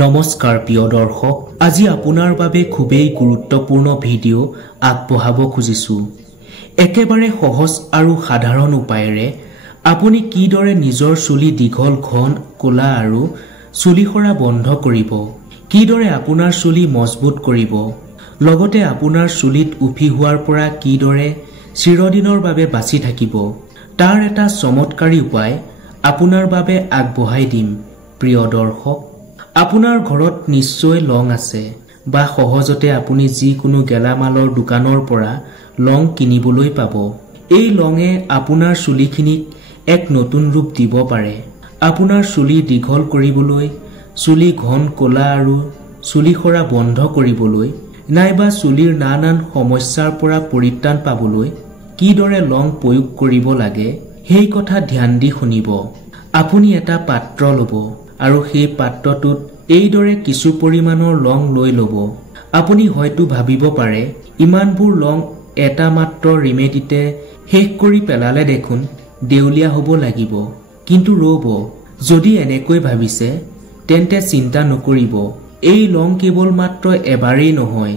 নমস্কাৰ প্ৰিয় দৰ্শক, আজি আপোনাৰ বাবে খুবেই গুৰুত্বপূৰ্ণ ভিডিঅ' আগবঢ়াব খুজিছোঁ। একেবাৰে সহজ আৰু সাধাৰণ উপায়েৰে আপুনি কিদৰে নিজৰ চুলি দীঘল, ঘন, ক'লা আৰু চুলি সৰা বন্ধ কৰিব, কিদৰে আপোনাৰ চুলি মজবুত কৰিব, লগতে আপোনাৰ চুলিত উফি হোৱাৰ পৰা কিদৰে চিৰদিনৰ বাবে বাচি থাকিব, তাৰ এটা চমৎকাৰী উপায় আপোনাৰ বাবে আগবঢ়াই দিম। প্ৰিয় দৰ্শক, আপোনাৰ ঘৰত নিশ্চয় লং আছে বা সহজতে আপুনি যিকোনো গেলামালৰ দোকানৰ পৰা লং কিনিবলৈ পাব। এই লঙে আপোনাৰ চুলিখিনিক এক নতুন ৰূপ দিব পাৰে। আপোনাৰ চুলি দীঘল কৰিবলৈ, চুলি ঘন, ক'লা আৰু চুলি সৰা বন্ধ কৰিবলৈ, নাইবা চুলিৰ নানান সমস্যাৰ পৰা পৰিত্ৰাণ পাবলৈ কিদৰে লং প্ৰয়োগ কৰিব লাগে সেই কথা ধ্যান দি শুনিব। আপুনি এটা পাত্ৰ ল'ব আৰু সেই পাত্ৰটোত এইদৰে কিছু পৰিমাণৰ লং লৈ ল'ব। আপুনি হয়তো ভাবিব পাৰে, ইমানবোৰ লং এটা মাত্ৰ ৰেমেডিতে শেষ কৰি পেলালে দেখোন দেউলীয়া হ'ব লাগিব। কিন্তু ৰ'ব, যদি এনেকৈ ভাবিছে তেন্তে চিন্তা নকৰিব। এই লং কেৱল মাত্ৰ এবাৰেই নহয়,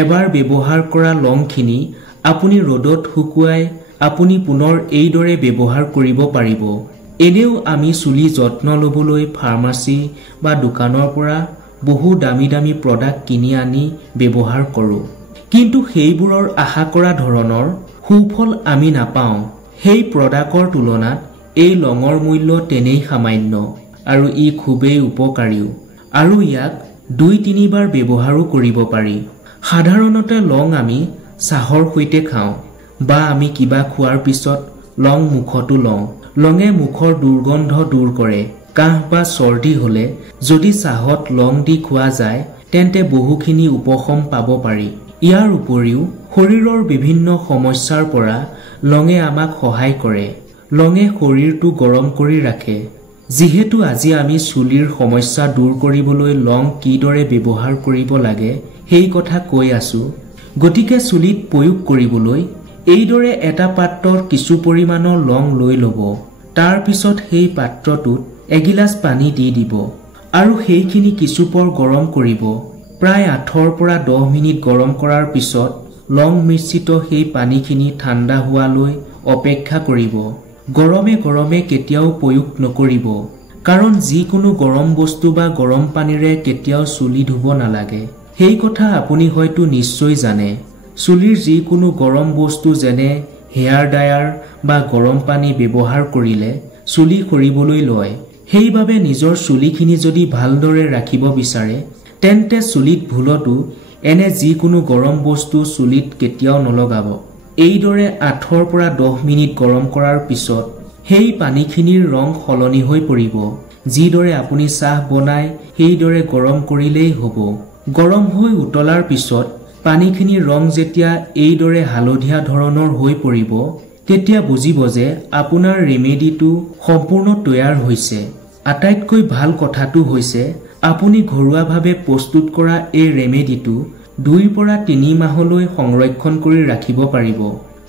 এবাৰ ব্যৱহাৰ কৰা লংখিনি আপুনি ৰ'দত শুকুৱাই আপুনি পুনৰ এইদৰে ব্যৱহাৰ কৰিব পাৰিব। এনেও আমি চুলি যত্ন ল'বলৈ ফাৰ্মাচী বা দোকানৰ পৰা বহু দামী দামী প্ৰডাক্ট কিনি আনি ব্যৱহাৰ কৰোঁ, কিন্তু সেইবোৰৰ আশা কৰা ধৰণৰ সুফল আমি নাপাওঁ। সেই প্ৰডাক্টৰ তুলনাত এই লঙৰ মূল্য তেনেই সামান্য আৰু ই খুবেই উপকাৰীও, আৰু ইয়াক ২-৩ বাৰ ব্যৱহাৰো কৰিব পাৰি। সাধাৰণতে লং আমি চাহৰ সৈতে খাওঁ বা আমি কিবা খোৱাৰ পিছত লং মুখতো লওঁ। লঙে মুখৰ দুৰ্গন্ধ দূৰ কৰে। কাহ বা চৰ্দি হ'লে যদি চাহত লং দি খোৱা যায় তেন্তে বহুখিনি উপশম পাব পাৰি। ইয়াৰ উপৰিও শৰীৰৰ বিভিন্ন সমস্যাৰ পৰা লঙে আমাক সহায় কৰে। লঙে শৰীৰটো গৰম কৰি ৰাখে। যিহেতু আজি আমি চুলিৰ সমস্যা দূৰ কৰিবলৈ লং কিদৰে ব্যৱহাৰ কৰিব লাগে সেই কথা কৈ আছো, গতিকে চুলিত প্ৰয়োগ কৰিবলৈ এইদৰে এটা পাত্ৰত কিছু পৰিমাণৰ লং লৈ ল'ব। তাৰ পিছত সেই পাত্ৰটোত এগিলাচ পানী দি দিব আৰু সেইখিনি কিছুপৰ গৰম কৰিব। প্ৰায় 8 পৰা 10 মিনিট গৰম কৰাৰ পিছত লং মিশ্ৰিত সেই পানীখিনি ঠাণ্ডা হোৱালৈ অপেক্ষা কৰিব। গৰমে গৰমে কেতিয়াও প্ৰয়োগ নকৰিব, কাৰণ যিকোনো গৰম বস্তু বা গৰম পানীৰে কেতিয়াও চুলি ধুব নালাগে। সেই কথা আপুনি হয়তো নিশ্চয় জানে। চুলিৰ যিকোনো গৰম বস্তু যেনে হেয়াৰ ড্ৰায়াৰ বা গৰম পানী ব্যৱহাৰ কৰিলে চুলি সৰিবলৈ লয়। সেইবাবে নিজৰ চুলিখিনি যদি ভালদৰে ৰাখিব বিচাৰে তেন্তে চুলিত ভুলতো এনে যিকোনো গৰম বস্তু চুলিত কেতিয়াও নলগাব। এইদৰে 8 পৰা 10 মিনিট গৰম কৰাৰ পিছত সেই পানীখিনিৰ ৰং সলনি হৈ পৰিব। যিদৰে আপুনি চাহ বনাই সেইদৰে গৰম কৰিলেই হ'ব। গৰম হৈ উতলাৰ পিছত পানীখিনিৰ ৰং যেতিয়া এইদৰে হালধীয়া ধৰণৰ হৈ পৰিব তেতিয়া বুজিব যে আপোনাৰ ৰেমেডিটো সম্পূৰ্ণ তৈয়াৰ হৈছে। আটাইতকৈ ভাল কথাটো হৈছে আপুনি ঘৰুৱাভাৱে প্ৰস্তুত কৰা এই ৰেমেডিটো 2 পৰা 3 মাহলৈ সংৰক্ষণ কৰি ৰাখিব পাৰিব,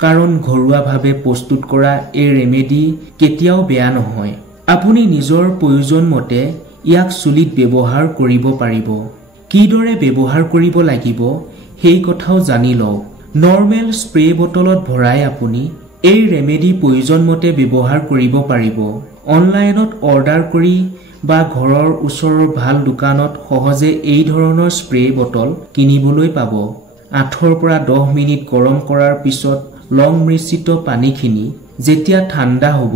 কাৰণ ঘৰুৱাভাৱে প্ৰস্তুত কৰা এই ৰেমেডি কেতিয়াও বেয়া নহয়। আপুনি নিজৰ প্ৰয়োজন মতে ইয়াক চুলিত ব্যৱহাৰ কৰিব পাৰিব। কিদৰে ব্যৱহাৰ কৰিব লাগিব সেই কথাও জানি লওক। নৰ্মেল স্প্ৰে বটলত ভৰাই আপুনি এই ৰেমেডি প্ৰয়োজন মতে ব্যৱহাৰ কৰিব পাৰিব। অনলাইনত অৰ্ডাৰ কৰি বা ঘৰৰ ওচৰৰ ভাল দোকানত সহজে এই ধৰণৰ স্প্ৰে বটল কিনিবলৈ পাব। 8 পৰা 10 মিনিট গৰম কৰাৰ পিছত লং মিশ্ৰিত পানীখিনি যেতিয়া ঠাণ্ডা হ'ব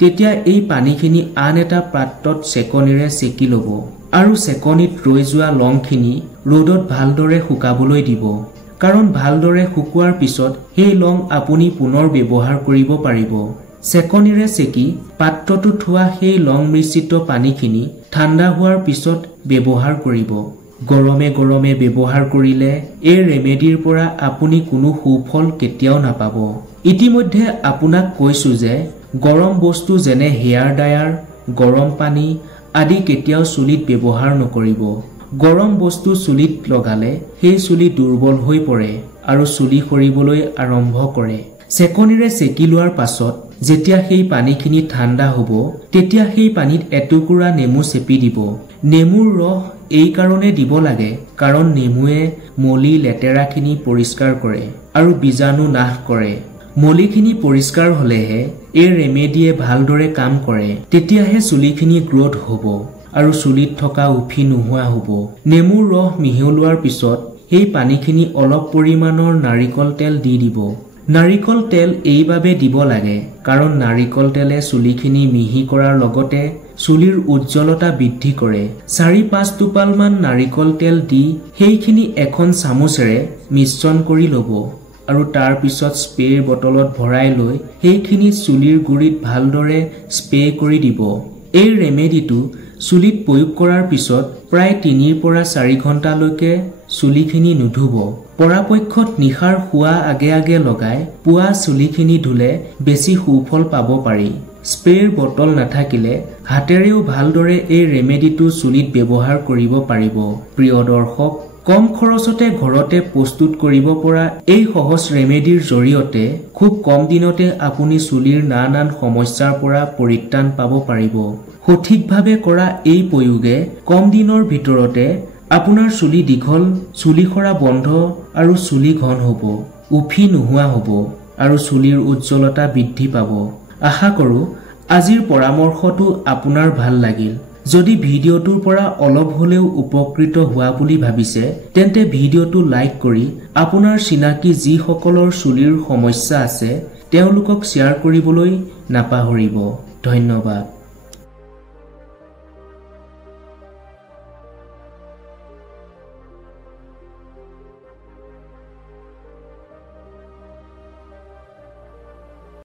তেতিয়া এই পানীখিনি আন এটা পাত্ৰত চেকনিৰে চেকি ল'ব আৰু চেকনিত ৰৈ যোৱা লংখিনি ৰ'দত ভালদৰে শুকাবলৈ দিব, কাৰণ ভালদৰে শুকোৱাৰ পিছত সেই লং আপুনি পুনৰ ব্যৱহাৰ কৰিব পাৰিব। চেকনিৰে চেকি পাত্ৰটোত থোৱা সেই লং মিশ্ৰিত পানীখিনি ঠাণ্ডা হোৱাৰ পিছত ব্যৱহাৰ কৰিব। গৰমে গৰমে ব্যৱহাৰ কৰিলে এই ৰেমেডিৰ পৰা আপুনি কোনো সুফল কেতিয়াও নাপাব। ইতিমধ্যে আপোনাক কৈছো যে গৰম বস্তু যেনে হেয়াৰ ড্ৰায়াৰ, গৰম পানী আদি কেতিয়াও চুলিত ব্যৱহাৰ নকৰিব। গৰম বস্তু চুলিত লগালে সেই চুলি দুৰ্বল হৈ পৰে আৰু চুলি সৰিবলৈ আৰম্ভ কৰে। চেকনিৰে চেকি লোৱাৰ পাছত যেতিয়া সেই পানীখিনি ঠাণ্ডা হ'ব তেতিয়া সেই পানীত এটুকুৰা নেমু চেপি দিব। নেমুৰ ৰস এই কাৰণে দিব লাগে কাৰণ নেমুৱে মলি লেতেৰাখিনি পৰিষ্কাৰ কৰে আৰু বীজাণু নাশ কৰে। মলিখিনি পৰিষ্কাৰ হলেহে এই ৰেমেডিয়ে ভালদৰে কাম কৰে। তেতিয়াহে চুলিখিনি গ্ৰোথ হ'ব আৰু চুলিত থকা উফি নোহোৱা হ'ব। নেমুৰ ৰস মিহলোৱাৰ পিছত সেই পানীখিনি অলপ পৰিমাণৰ নাৰিকল তেল দি দিব। নাৰিকল তেল এইবাবে দিব লাগে কাৰণ নাৰিকল তেলে চুলিখিনি মিহি কৰাৰ লগতে চুলিৰ উজ্জ্বলতা বৃদ্ধি কৰে। 4-5 টোপালমান নাৰিকল তেল দি সেইখিনি এখন চামুচেৰে মিশ্ৰণ কৰি ল'ব আৰু তাৰ পিছত স্প্ৰেৰ বটলত ভৰাই লৈ সেইখিনি চুলিৰ গুৰিত ভালদৰে স্প্ৰে কৰি দিব। এই ৰেমেডিটো চুলিত প্ৰয়োগ কৰাৰ পিছত প্ৰায় 3 পৰা 4 ঘণ্টালৈকে চুলিখিনি নুধুব। পৰাপক্ষত নিশাৰ শোৱা আগে আগে লগাই পুৱা চুলিখিনি ধুলে বেছি সুফল পাব পাৰি। স্প্ৰেৰ বটল নাথাকিলে হাতেৰেও ভালদৰে এই ৰেমেডিটো চুলিত ব্যৱহাৰ কৰিব পাৰিব। প্ৰিয় দৰ্শক, কম খৰচতে ঘৰতে প্ৰস্তুত কৰিব পৰা এই সহজ ৰেমেডিৰ জৰিয়তে খুব কম দিনতে আপুনি চুলিৰ নানান সমস্যাৰ পৰা পৰিত্ৰাণ পাব পাৰিব। সঠিকভাৱে কৰা এই প্ৰয়োগে কম দিনৰ ভিতৰতে আপোনাৰ চুলি দীঘল, চুলি সৰা বন্ধ আৰু চুলি ঘন হ'ব, উফি নোহোৱা হ'ব আৰু চুলিৰ উজ্জ্বলতা বৃদ্ধি পাব। আশা কৰোঁ আজিৰ পৰামৰ্শটো আপোনাৰ ভাল লাগিল। যদি ভিডিঅ'টোৰ পৰা অলপ হ'লেও উপকৃত হোৱা বুলি ভাবিছে তেন্তে ভিডিঅ'টো লাইক কৰি আপোনাৰ চিনাকি যিসকলৰ চুলিৰ সমস্যা আছে তেওঁলোকক শ্বেয়াৰ কৰিবলৈ নাপাহৰিব। ধন্যবাদ।